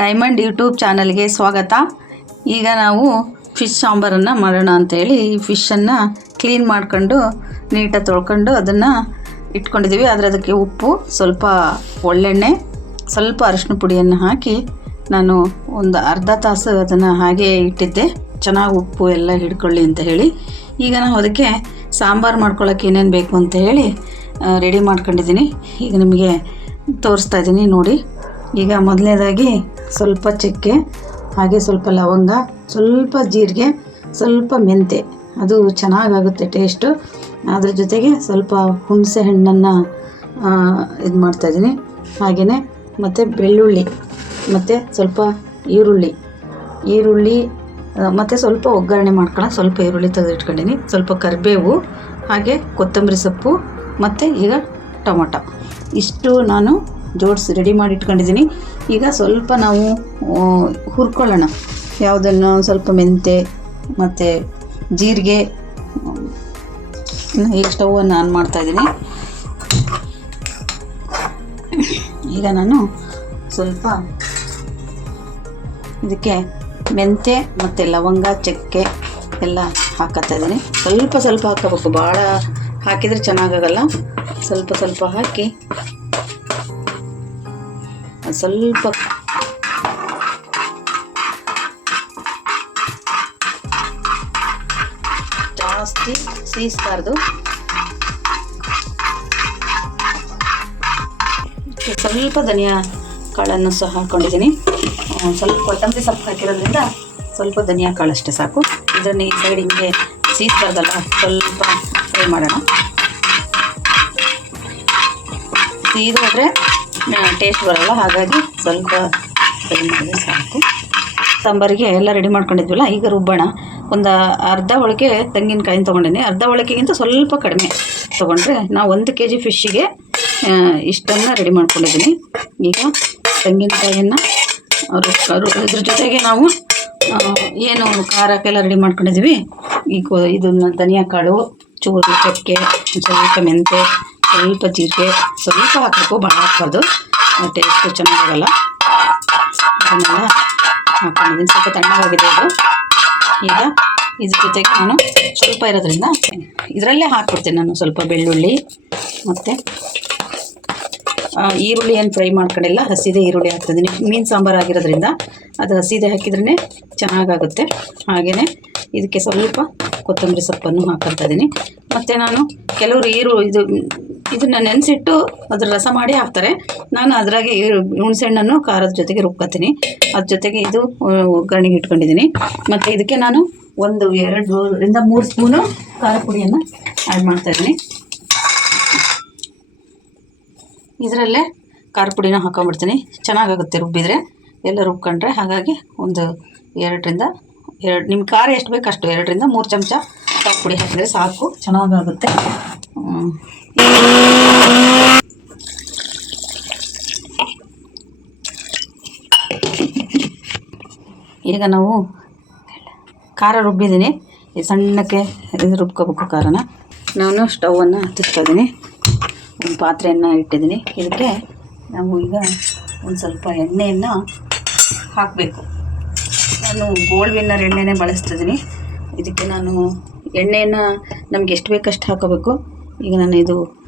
Diamond YouTube ಚಾನಲ್ಗೆ ಸ್ವಾಗತ. ಈಗ ನಾವು ಫಿಶ್ ಸಾಂಬಾರನ್ನು ಮಾಡೋಣ ಅಂಥೇಳಿ ಈ ಫಿಶನ್ನು ಕ್ಲೀನ್ ಮಾಡ್ಕೊಂಡು ನೀಟಾಗಿ ತೊಳ್ಕೊಂಡು ಅದನ್ನು ಇಟ್ಕೊಂಡಿದ್ದೀವಿ. ಆದರೆ ಅದಕ್ಕೆ ಉಪ್ಪು, ಸ್ವಲ್ಪ ಒಳ್ಳೆಣ್ಣೆ, ಸ್ವಲ್ಪ ಅರಿಶಿನ ಪುಡಿಯನ್ನು ಹಾಕಿ ನಾನು ಒಂದು ಅರ್ಧ ತಾಸು ಅದನ್ನು ಹಾಗೆ ಇಟ್ಟಿದ್ದೆ, ಚೆನ್ನಾಗಿ ಉಪ್ಪು ಎಲ್ಲ ಹಿಡ್ಕೊಳ್ಳಿ ಅಂತ ಹೇಳಿ. ಈಗ ನಾವು ಅದಕ್ಕೆ ಸಾಂಬಾರು ಮಾಡ್ಕೊಳ್ಳೋಕೆ ಏನೇನು ಬೇಕು ಅಂತ ಹೇಳಿ ರೆಡಿ ಮಾಡ್ಕೊಂಡಿದ್ದೀನಿ. ಈಗ ನಿಮಗೆ ತೋರಿಸ್ತಾ ಇದ್ದೀನಿ ನೋಡಿ. ಈಗ ಮೊದಲನೇದಾಗಿ ಸ್ವಲ್ಪ ಚಕ್ಕೆ, ಹಾಗೆ ಸ್ವಲ್ಪ ಲವಂಗ, ಸ್ವಲ್ಪ ಜೀರಿಗೆ, ಸ್ವಲ್ಪ ಮೆಂತೆ, ಅದು ಚೆನ್ನಾಗಾಗುತ್ತೆ ಟೇಸ್ಟು. ಅದ್ರ ಜೊತೆಗೆ ಸ್ವಲ್ಪ ಹುಣಸೆ ಹಣ್ಣನ್ನು ಇದು ಮಾಡ್ತಾಯಿದ್ದೀನಿ. ಹಾಗೆಯೇ ಮತ್ತು ಬೆಳ್ಳುಳ್ಳಿ, ಮತ್ತು ಸ್ವಲ್ಪ ಈರುಳ್ಳಿ ಮತ್ತು ಸ್ವಲ್ಪ ಒಗ್ಗರಣೆ ಮಾಡ್ಕೊಳ್ಳೋಕೆ ಸ್ವಲ್ಪ ಈರುಳ್ಳಿ ತೆಗೆದಿಟ್ಕೊಂಡಿನಿ, ಸ್ವಲ್ಪ ಕರಿಬೇವು, ಹಾಗೆ ಕೊತ್ತಂಬರಿ ಸೊಪ್ಪು, ಮತ್ತು ಈಗ ಟೊಮೊಟೊ, ಇಷ್ಟು ನಾನು ಜೋಡಿಸಿ ರೆಡಿ ಮಾಡಿ ಇಟ್ಕೊಂಡಿದ್ದೀನಿ. ಈಗ ಸ್ವಲ್ಪ ನಾವು ಹುರ್ಕೊಳ್ಳೋಣ. ಯಾವುದನ್ನು ಸ್ವಲ್ಪ ಮೆಂತೆ ಮತ್ತು ಜೀರಿಗೆ. ಈಗ ಸ್ಟವನ್ನು ಆನ್ ಮಾಡ್ತಾಯಿದ್ದೀನಿ. ಈಗ ನಾನು ಸ್ವಲ್ಪ ಇದಕ್ಕೆ ಮೆಂತೆ ಮತ್ತು ಲವಂಗ, ಚಕ್ಕೆ ಎಲ್ಲ ಹಾಕತ್ತಾ ಇದ್ದೀನಿ. ಸ್ವಲ್ಪ ಹಾಕೋಬೇಕು, ಭಾಳ ಹಾಕಿದರೆ ಚೆನ್ನಾಗಾಗಲ್ಲ. ಸ್ವಲ್ಪ ಹಾಕಿ ಸ್ವಲ್ಪ ಜಾಸ್ತಿ ಸೀಸ್ಬಾರ್ದು. ಸ್ವಲ್ಪ ಧನಿಯಾ ಕಾಳನ್ನು ಸಹ ಹಾಕ್ಕೊಂಡಿದ್ದೀನಿ. ಸ್ವಲ್ಪ ಕೊತ್ತಂಬರಿ ಸೊಪ್ಪು ಹಾಕಿರೋದ್ರಿಂದ ಸ್ವಲ್ಪ ಧನಿಯಾ ಕಾಳು ಅಷ್ಟೇ ಸಾಕು. ಇದನ್ನು ಈ ಸೈಡ್ ಹಿಂಗೆ ಸೀಸ್ಬಾರ್ದಲ್ಲ, ಸ್ವಲ್ಪ ಫ್ರೈ ಮಾಡೋಣ. ಸೀದೋದ್ರೆ ಟೇಸ್ಟ್ ಬರೋಲ್ಲ, ಹಾಗಾಗಿ ಸ್ವಲ್ಪ ಫ್ರೈ ಮಾಡಿದ್ರೆ ಸಾಕು. ಸಾಂಬಾರಿಗೆ ಎಲ್ಲ ರೆಡಿ ಮಾಡ್ಕೊಂಡಿದ್ವಲ್ಲ, ಈಗ ರುಬ್ಬೋಣ. ಒಂದು ಅರ್ಧ ಒಳಗೆ ತೆಂಗಿನಕಾಯಿನ ತೊಗೊಂಡಿನಿ. ಅರ್ಧ ಒಳಗೆಗಿಂತ ಸ್ವಲ್ಪ ಕಡಿಮೆ ತೊಗೊಂಡ್ರೆ ನಾವು 1 kg ಫಿಶ್ಶಿಗೆ ಇಷ್ಟನ್ನು ರೆಡಿ ಮಾಡ್ಕೊಂಡಿದ್ದೀನಿ. ಈಗ ತೆಂಗಿನಕಾಯಿಯನ್ನು ಇದ್ರ ಜೊತೆಗೆ ನಾವು ಏನು ಖಾರಕ್ಕೆಲ್ಲ ರೆಡಿ ಮಾಡ್ಕೊಂಡಿದ್ದೀವಿ. ಈಗ ಇದನ್ನು ಧನಿಯಾ ಕಾಳು, ಚೂರು ಚಕ್ಕೆ, ಸ್ವಲ್ಪ ಮೆಂತೆ, ಸ್ವಲ್ಪ ಜೀರಿಗೆ, ಸ್ವಲ್ಪ ಹಾಕಬೇಕು, ಭಾಳ ಹಾಕೋದು ಟೇಸ್ಟು ಚೆನ್ನಾಗಾಗಲ್ಲ. ಅದನ್ನೆಲ್ಲ ಹಾಕೊಂಡಿದ್ದೀನಿ. ಸ್ವಲ್ಪ ತಣ್ಣಗಾಗಿದೆ ಅದು. ಈಗ ಇದ್ರ ಜೊತೆಗೆ ನಾನು ಸ್ವಲ್ಪ ಇರೋದ್ರಿಂದ ಇದರಲ್ಲೇ ಹಾಕ್ಬಿಡ್ತೀನಿ. ನಾನು ಸ್ವಲ್ಪ ಬೆಳ್ಳುಳ್ಳಿ ಮತ್ತು ಈರುಳ್ಳಿ ಏನು ಫ್ರೈ ಮಾಡ್ಕೊಂಡಿಲ್ಲ, ಹಸಿದೆ ಈರುಳ್ಳಿ ಹಾಕ್ತಿದ್ದೀನಿ. ಮೀನು ಸಾಂಬಾರು ಆಗಿರೋದ್ರಿಂದ ಅದು ಹಸಿದೆ ಹಾಕಿದ್ರೇ ಚೆನ್ನಾಗಾಗುತ್ತೆ. ಹಾಗೆಯೇ ಇದಕ್ಕೆ ಸ್ವಲ್ಪ ಕೊತ್ತಂಬರಿ ಸೊಪ್ಪನ್ನು ಹಾಕ್ಕೊಳ್ತಾ ಇದ್ದೀನಿ. ಮತ್ತು ನಾನು ಕೆಲವರು ಇದನ್ನು ನೆನೆಸಿಟ್ಟು ಅದ್ರ ರಸ ಮಾಡಿ ಹಾಕ್ತಾರೆ. ನಾನು ಅದ್ರಾಗೆ ಹುಣಸೆಹಣ್ಣನ್ನು ಖಾರದ ಜೊತೆಗೆ ರುಬ್ಕೊತೀನಿ. ಅದ್ರ ಜೊತೆಗೆ ಇದು ಒಗ್ಗರಣೆಗೆ ಇಟ್ಕೊಂಡಿದ್ದೀನಿ. ಮತ್ತು ಇದಕ್ಕೆ ನಾನು 1, 2 ರಿಂದ 3 ಸ್ಪೂನು ಖಾರ ಪುಡಿಯನ್ನು ಆ್ಯಡ್ ಮಾಡ್ತಾಯಿದ್ದೀನಿ. ಇದರಲ್ಲೇ ಖಾರ ಪುಡಿನ ಹಾಕೊಂಡ್ಬಿಡ್ತೀನಿ. ಚೆನ್ನಾಗಾಗುತ್ತೆ ರುಬ್ಬಿದರೆ, ಎಲ್ಲ ರುಬ್ಕೊಂಡ್ರೆ. ಹಾಗಾಗಿ 1, 2 ರಿಂದ 2, ನಿಮ್ಮ ಖಾರ ಎಷ್ಟು ಬೇಕು ಅಷ್ಟು 2 ರಿಂದ 3 ಚಮಚ ಖಾರ ಪುಡಿ ಹಾಕಿದರೆ ಸಾಕು, ಚೆನ್ನಾಗಾಗುತ್ತೆ. ಈಗ ನಾವು ಖಾರ ರುಬ್ಬಿದ್ದೀನಿ. ಈ ಸಣ್ಣಕ್ಕೆ ರುಬ್ಕೋಬೇಕು ಖಾರನ. ನಾನು ಸ್ಟವನ್ನು ಹತ್ತಿಸ್ತಾಯಿದ್ದೀನಿ. ಒಂದು ಪಾತ್ರೆಯನ್ನು ಇಟ್ಟಿದ್ದೀನಿ. ಇದಕ್ಕೆ ನಾವು ಈಗ ಒಂದು ಸ್ವಲ್ಪ ಎಣ್ಣೆಯನ್ನು ಹಾಕಬೇಕು. ನಾನು ಗೋಲ್ಡ್ ವಿನ್ನರ್ ಎಣ್ಣೆನೇ ಬಳಸ್ತಿದ್ದೀನಿ. ಇದಕ್ಕೆ ನಾನು ಎಣ್ಣೆಯನ್ನು ನಮ್ಗೆ ಎಷ್ಟು ಬೇಕಷ್ಟು ಹಾಕೋಬೇಕು. ಈಗ ನಾನು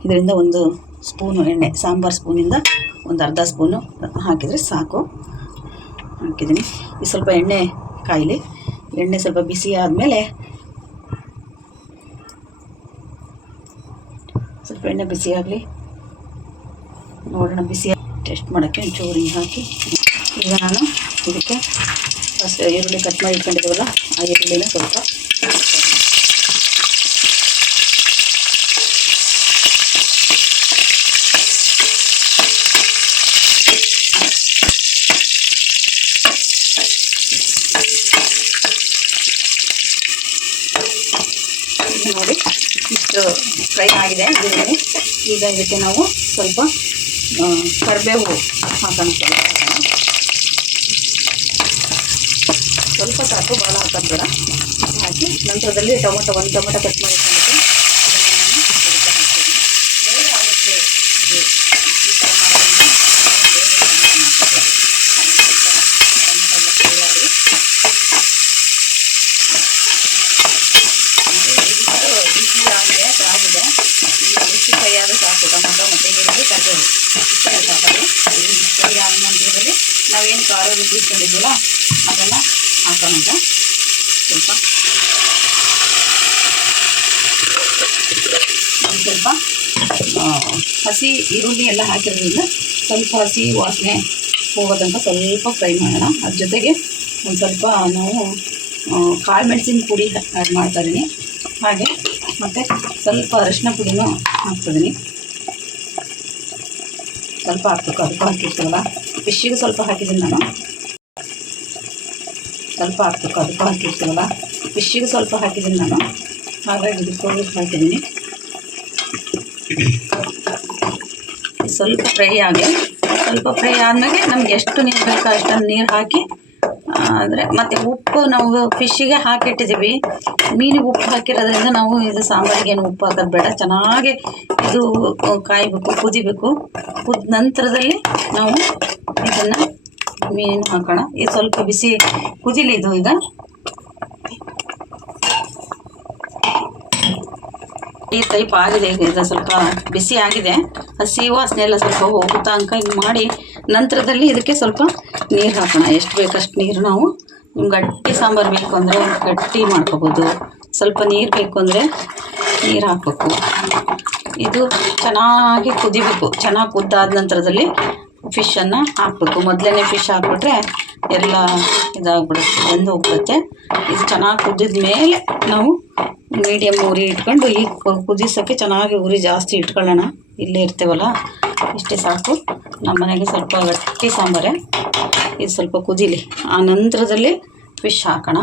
ಇದರಿಂದ 1 ಸ್ಪೂನು ಎಣ್ಣೆ, ಸಾಂಬಾರು ಸ್ಪೂನಿಂದ ಒಂದು ಅರ್ಧ ಸ್ಪೂನು ಹಾಕಿದರೆ ಸಾಕು. ಹಾಕಿದ್ದೀನಿ. ಈ ಸ್ವಲ್ಪ ಎಣ್ಣೆ ಕಾಯಲಿ. ಎಣ್ಣೆ ಸ್ವಲ್ಪ ಬಿಸಿ ಆದಮೇಲೆ, ಸ್ವಲ್ಪ ಎಣ್ಣೆ ಬಿಸಿ ಆಗಲಿ ನೋಡೋಣ. ಬಿಸಿ ಟೆಸ್ಟ್ ಮಾಡೋಕ್ಕೆ ಒಂಚೂರು ಹಾಕಿ. ಈಗ ನಾನು ಇದಕ್ಕೆ ಫಸ್ಟ್ ಈರುಳ್ಳಿ ಕಟ್ ಮಾಡಿ ಇಟ್ಕೊಂಡಿದ್ದೀವಲ್ಲ, ಆ ಈರುಳ್ಳಿನ ಸ್ವಲ್ಪ ನೋಡಿ ಇಷ್ಟು ಫ್ರೈ ಆಗಿದೆ. ಈಗ ಇದಕ್ಕೆ ನಾವು ಸ್ವಲ್ಪ ಕರಿಬೇವು ಹಾಕೋಣ. ಸ್ವಲ್ಪ ಸಾಕು, ಭಾಳ ಹಾಕೋದು ಬೇಡ. ಹಾಕಿ ನಂತರದಲ್ಲಿ ಒಂದು ಟೊಮೊಟೊ ಕಟ್ ಮಾಡಿ ಅದನ್ನು ಹಾಕ್ತೀನಿ. ಫ್ರೈ ಆದರೆ ಸಾಕು. ಟೊಮೊಟೊ ಮತ್ತು ಈರುಳ್ಳಿ ಕರಿಬೇವು ಸಾಕಾಗಿ ಫ್ರೈ ಆದ ನಂತರದಲ್ಲಿ ನಾವೇನು ಖಾರ ರುಬ್ಬಿಸ್ಕೊಂಡಿದ್ದೀವಲ್ಲ ಅದನ್ನು ಹಾಕೋಣ. ಸ್ವಲ್ಪ ಹಸಿ ಈರುಳ್ಳಿ ಎಲ್ಲ ಹಾಕಿರೋದ್ರಿಂದ ಸ್ವಲ್ಪ ಹಸಿ ವಾಸನೆ ಹೋಗೋದಂತ ಸ್ವಲ್ಪ ಫ್ರೈ ಮಾಡೋಣ. ಅದ್ರ ಜೊತೆಗೆ ಒಂದು ಸ್ವಲ್ಪ ನಾವು ಕಾಳು ಮೆಣಸಿನ ಪುಡಿ ಆ್ಯಡ್ ಮಾಡ್ತಾಯಿದ್ದೀನಿ. ಹಾಗೆ ಮತ್ತು ಸ್ವಲ್ಪ ಅರಿಶಿನ ಪುಡಿನೂ ಹಾಕ್ತಿದ್ದೀನಿ. ಸ್ವಲ್ಪ ಹಾಕ್ಬೇಕು, ಅದಕ್ಕೂ ಹಾಕಿರ್ತೀವಲ್ಲ. ಫಿಶ್ಶಿಗೂ ಸ್ವಲ್ಪ ಹಾಕಿದ್ದೀನಿ ನಾನು. ಸ್ವಲ್ಪ ಹಾಕ್ಬೇಕು, ಅದಕ್ಕೂ ಹಾಕಿರ್ತೀವಲ್ಲ. ಫಿಶ್ಶಿಗೂ ಸ್ವಲ್ಪ ಹಾಕಿದ್ದೀನಿ ನಾನು, ಹಾಗಾಗಿ ಇದಕ್ಕೂ ಹಾಕಿದ್ದೀನಿ. ಸ್ವಲ್ಪ ಫ್ರೈ ಆದಮೇಲೆ ನಮ್ಗೆ ಎಷ್ಟು ನೀರು ಬೇಕೋ ಅಷ್ಟೊಂದು ನೀರು ಹಾಕಿ ಅಂದರೆ ಮತ್ತು ಉಪ್ಪು ನಾವು ಫಿಶ್ಶಿಗೆ ಹಾಕಿಟ್ಟಿದ್ದೀವಿ. ಮೀನಿಗೆ ಉಪ್ಪು ಹಾಕಿರೋದ್ರಿಂದ ನಾವು ಇದು ಸಾಂಬಾರಿಗೆ ಏನು ಉಪ್ಪು ಹಾಕೋದು ಬೇಡ. ಚೆನ್ನಾಗಿ ಇದು ಕಾಯಬೇಕು, ಕುದಿಬೇಕು. ಕುದ್ದ ನಂತರದಲ್ಲಿ ನಾವು ಇದನ್ನು ಮೀನು ಹಾಕೋಣ. ಇದು ಸ್ವಲ್ಪ ಬಿಸಿ ಕುದಿಲಿ. ಇದು ಈಗ ಈ ಟೈಪ್ ಆಗಿದೆ. ಈಗ ಸ್ವಲ್ಪ ಬಿಸಿ ಆಗಿದೆ. ಹಸಿ ವಾಸನೆ ಎಲ್ಲ ಸ್ವಲ್ಪ ಹೋಗುತ್ತಾ ಅಂಕ ಹಿಂಗೆ ಮಾಡಿ ನಂತರದಲ್ಲಿ ಇದಕ್ಕೆ ಸ್ವಲ್ಪ ನೀರು ಹಾಕೋಣ. ಎಷ್ಟು ಬೇಕಷ್ಟು ನೀರು. ನಾವು ನಿಮ್ಗೆ ಗಟ್ಟಿ ಸಾಂಬಾರು ಬೇಕು ಅಂದರೆ ಗಟ್ಟಿ ಮಾಡ್ಕೋಬೋದು. ಸ್ವಲ್ಪ ನೀರು ಬೇಕು ಅಂದರೆ ನೀರು ಹಾಕಬೇಕು. ಇದು ಚೆನ್ನಾಗಿ ಕುದಿಬೇಕು. ಚೆನ್ನಾಗಿ ಕುದ್ದಾದ ನಂತರದಲ್ಲಿ ಫಿಶನ್ನು ಹಾಕಬೇಕು. ಮೊದಲೇ ಫಿಶ್ ಹಾಕ್ಬಿಟ್ರೆ ಎಲ್ಲ ಇದಾಗ್ಬಿಡುತ್ತೆ, ಬೆಂದು ಹೋಗ್ಬಿಡುತ್ತೆ. ಇದು ಚೆನ್ನಾಗಿ ಕುದ್ದಿದ ಮೇಲೆ ನಾವು ಮೀಡಿಯಮ್ ಉರಿ ಇಟ್ಕೊಂಡು ಈಗ ಕುದಿಸೋಕ್ಕೆ ಚೆನ್ನಾಗಿ ಉರಿ ಜಾಸ್ತಿ ಇಟ್ಕೊಳ್ಳೋಣ. ಇಲ್ಲೇ ಇರ್ತೀವಲ್ಲ, ಇಷ್ಟೇ ಸಾಕು. ನಮ್ಮ ಮನೆಗೆ ಸ್ವಲ್ಪ ಗಟ್ಟಿ ಸಾಂಬಾರೆ. ಇದು ಸ್ವಲ್ಪ ಕುದೀಲಿ, ಆ ನಂತರದಲ್ಲಿ ಫಿಶ್ ಹಾಕೋಣ.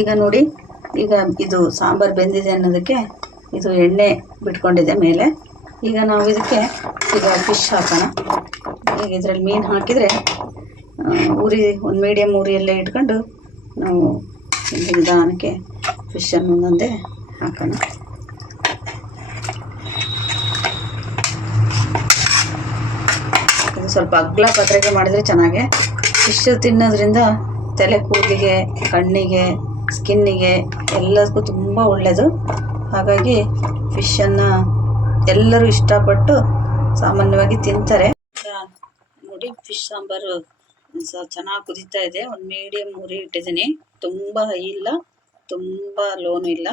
ಈಗ ನೋಡಿ, ಈಗ ಇದು ಸಾಂಬಾರು ಬೆಂದಿದೆ ಅನ್ನೋದಕ್ಕೆ ಇದು ಎಣ್ಣೆ ಬಿಟ್ಕೊಂಡಿದೆ ಮೇಲೆ. ಈಗ ನಾವು ಇದಕ್ಕೆ ಈಗ ಫಿಶ್ ಹಾಕೋಣ. ಈಗ ಇದರಲ್ಲಿ ಮೀನು ಹಾಕಿದರೆ ಉರಿ ಒಂದು ಮೀಡಿಯಮ್ ಉರಿಯಲ್ಲೇ ಇಟ್ಕೊಂಡು ನಾವು ನಿಧಾನಕ್ಕೆ ಫಿಶನ್ನು ಒಂದೊಂದೇ ಹಾಕೋಣ. ಇದು ಸ್ವಲ್ಪ ಅಗ್ಲ ಪಾತ್ರೆಗೆ ಮಾಡಿದರೆ ಚೆನ್ನಾಗೆ. ಫಿಶ್ ತಿನ್ನೋದ್ರಿಂದ ತಲೆ ಕೂದಲಿಗೆ, ಕಣ್ಣಿಗೆ, ಸ್ಕಿನ್ನಿಗೆ ಎಲ್ಲದಕ್ಕೂ ತುಂಬ ಒಳ್ಳೆಯದು. ಹಾಗಾಗಿ ಫಿಶನ್ನು ಎಲ್ಲರೂ ಇಷ್ಟಪಟ್ಟು ಸಾಮಾನ್ಯವಾಗಿ ತಿಂತಾರೆ. ನೋಡಿ, ಫಿಶ್ ಸಾಂಬಾರು ಚೆನ್ನಾಗಿ ಕುದೀತಾ ಇದೆ. ಒಂದು ಮೀಡಿಯಮ್ ಉರಿ ಇಟ್ಟಿದ್ದೀನಿ. ತುಂಬ ಹೈ ಇಲ್ಲ, ತುಂಬ ಲೋನು ಇಲ್ಲ.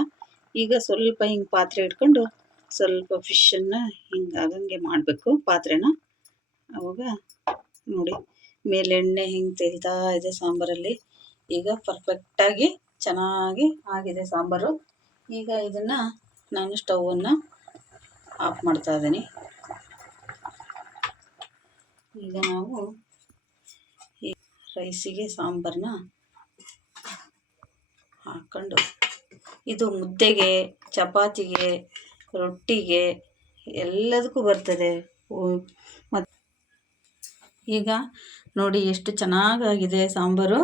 ಈಗ ಸ್ವಲ್ಪ ಹಿಂಗೆ ಪಾತ್ರೆ ಇಟ್ಕೊಂಡು ಸ್ವಲ್ಪ ಫಿಶನ್ನು ಹಿಂಗೆ ಆಗಂಗೆ ಮಾಡಬೇಕು ಪಾತ್ರೆನ. ಆವಾಗ ನೋಡಿ ಮೇಲೆ ಎಣ್ಣೆ ಹಿಂಗೆ ತೇಲ್ತಾ ಇದೆ ಸಾಂಬಾರಲ್ಲಿ. ಈಗ ಪರ್ಫೆಕ್ಟಾಗಿ ಚೆನ್ನಾಗಿ ಆಗಿದೆ ಸಾಂಬಾರು. ಈಗ ಇದನ್ನು ನಾನು ಸ್ಟವನ್ನು ಆಫ್ ಮಾಡ್ತಾ ಇದ್ದೀನಿ. ಈಗ ನಾವು ಈ ರೈಸಿಗೆ ಸಾಂಬಾರನ್ನ ಹಾಕ್ಕೊಂಡು, ಇದು ಮುದ್ದೆಗೆ, ಚಪಾತಿಗೆ, ರೊಟ್ಟಿಗೆ ಎಲ್ಲದಕ್ಕೂ ಬರ್ತದೆ. ಮತ್ತು ಈಗ ನೋಡಿ ಎಷ್ಟು ಚೆನ್ನಾಗಾಗಿದೆ ಸಾಂಬಾರು.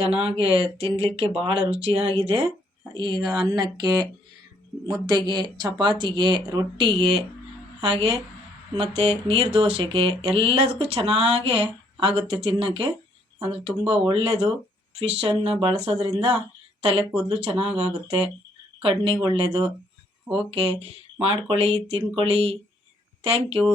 ಚೆನ್ನಾಗಿ ತಿನ್ನಲಿಕ್ಕೆ ಭಾಳ ರುಚಿಯಾಗಿದೆ. ಈಗ ಅನ್ನಕ್ಕೆ, ಮುದ್ದೆಗೆ, ಚಪಾತಿಗೆ, ರೊಟ್ಟಿಗೆ, ಹಾಗೆ ಮತ್ತು ನೀರು ದೋಸೆಗೆ ಎಲ್ಲದಕ್ಕೂ ಚೆನ್ನಾಗೇ ಆಗುತ್ತೆ ತಿನ್ನೋಕ್ಕೆ. ಅಂದರೆ ತುಂಬ ಒಳ್ಳೆಯದು. ಫಿಶನ್ನು ಬಳಸೋದ್ರಿಂದ ತಲೆ ಕೂದಲು ಚೆನ್ನಾಗಾಗುತ್ತೆ, ಕಣ್ಣಿಗೆ ಒಳ್ಳೆಯದು. ಓಕೆ, ಮಾಡ್ಕೊಳ್ಳಿ, ತಿನ್ಕೊಳ್ಳಿ. Thank you.